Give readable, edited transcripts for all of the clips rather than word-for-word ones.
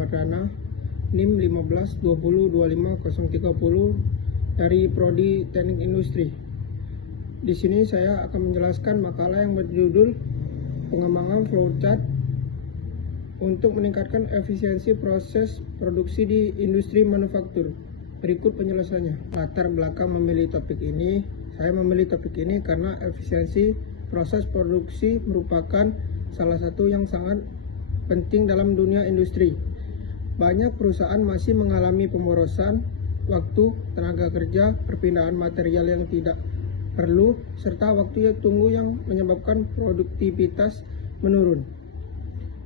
Wardana, NIM 1520250030 dari Prodi Teknik Industri. Di sini saya akan menjelaskan makalah yang berjudul pengembangan flowchart untuk meningkatkan efisiensi proses produksi di industri manufaktur. Berikut penjelasannya. Latar belakang memilih topik ini, saya memilih topik ini karena efisiensi proses produksi merupakan salah satu yang sangat penting dalam dunia industri. Banyak perusahaan masih mengalami pemborosan waktu, tenaga kerja, perpindahan material yang tidak perlu, serta waktu tunggu yang menyebabkan produktivitas menurun.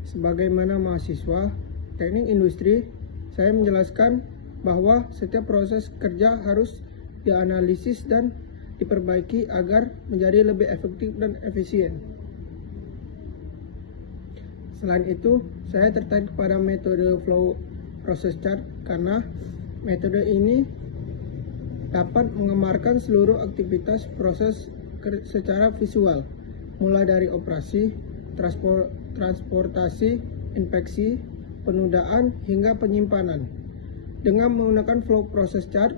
Sebagaimana mahasiswa teknik industri, saya menjelaskan bahwa setiap proses kerja harus dianalisis dan diperbaiki agar menjadi lebih efektif dan efisien. Selain itu, saya tertarik pada metode flow process chart karena metode ini dapat menggambarkan seluruh aktivitas proses secara visual, mulai dari operasi, transportasi, inspeksi, penundaan, hingga penyimpanan. Dengan menggunakan flow process chart,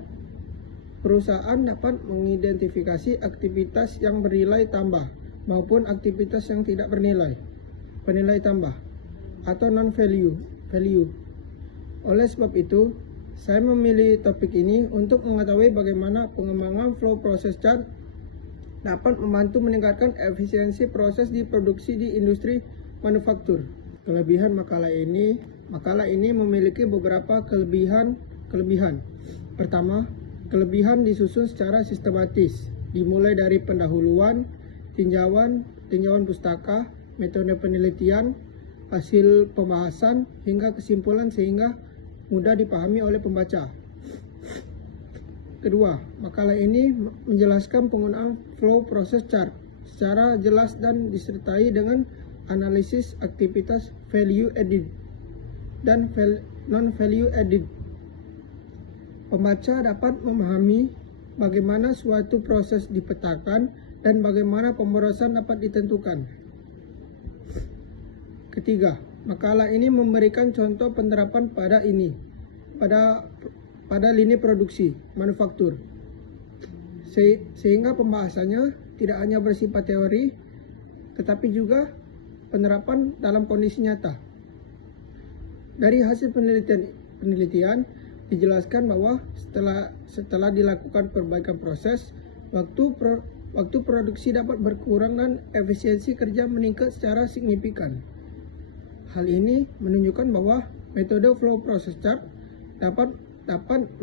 perusahaan dapat mengidentifikasi aktivitas yang bernilai tambah maupun aktivitas yang tidak bernilai penilai tambah atau non-value. Oleh sebab itu, saya memilih topik ini untuk mengetahui bagaimana pengembangan flow process chart dapat membantu meningkatkan efisiensi proses di produksi di industri manufaktur. Kelebihan makalah ini memiliki beberapa kelebihan. Pertama, kelebihan disusun secara sistematis, dimulai dari pendahuluan, tinjauan pustaka, metode penelitian, hasil pembahasan, hingga kesimpulan sehingga mudah dipahami oleh pembaca. Kedua, makalah ini menjelaskan penggunaan flow process chart secara jelas dan disertai dengan analisis aktivitas value added dan non-value added. Pembaca dapat memahami bagaimana suatu proses dipetakan dan bagaimana pemborosan dapat ditentukan. Ketiga, makalah ini memberikan contoh penerapan pada lini produksi manufaktur, sehingga pembahasannya tidak hanya bersifat teori, tetapi juga penerapan dalam kondisi nyata. Dari hasil penelitian dijelaskan bahwa setelah dilakukan perbaikan proses, waktu produksi dapat berkurang dan efisiensi kerja meningkat secara signifikan. Hal ini menunjukkan bahwa metode flow process chart dapat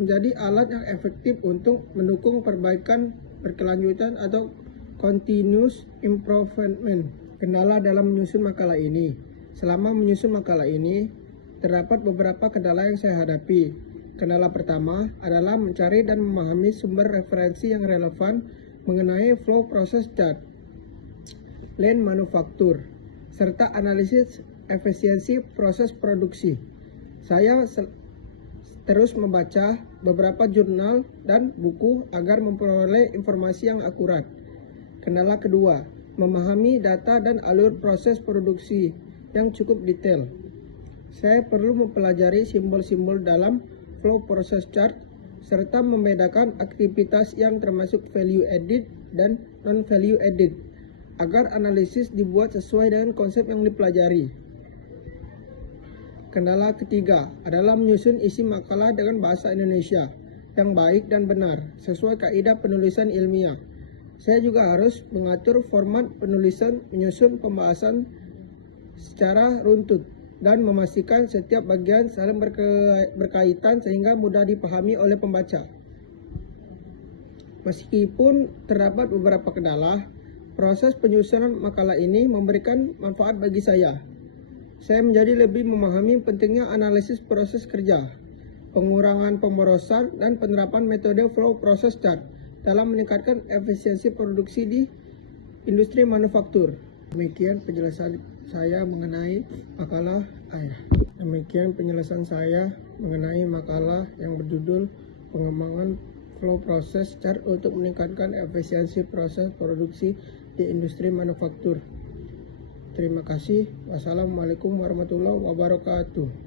menjadi alat yang efektif untuk mendukung perbaikan berkelanjutan atau continuous improvement. Kendala dalam menyusun makalah ini. Selama menyusun makalah ini, terdapat beberapa kendala yang saya hadapi. Kendala pertama adalah mencari dan memahami sumber referensi yang relevan mengenai flow process chart, line manufaktur, serta analisis efisiensi proses produksi. Saya terus membaca beberapa jurnal dan buku agar memperoleh informasi yang akurat. Kendala kedua, memahami data dan alur proses produksi yang cukup detail. Saya perlu mempelajari simbol-simbol dalam flow process chart serta membedakan aktivitas yang termasuk value added dan non-value added agar analisis dibuat sesuai dengan konsep yang dipelajari. Kendala ketiga adalah menyusun isi makalah dengan bahasa Indonesia yang baik dan benar sesuai kaidah penulisan ilmiah. Saya juga harus mengatur format penulisan, menyusun pembahasan secara runtut, dan memastikan setiap bagian saling berkaitan sehingga mudah dipahami oleh pembaca. Meskipun terdapat beberapa kendala, proses penyusunan makalah ini memberikan manfaat bagi saya. Saya menjadi lebih memahami pentingnya analisis proses kerja, pengurangan pemborosan, dan penerapan metode flow process chart dalam meningkatkan efisiensi produksi di industri manufaktur. Demikian penjelasan saya mengenai makalah yang berjudul pengembangan flow process chart untuk meningkatkan efisiensi proses produksi di industri manufaktur. Terima kasih. Wassalamualaikum warahmatullahi wabarakatuh.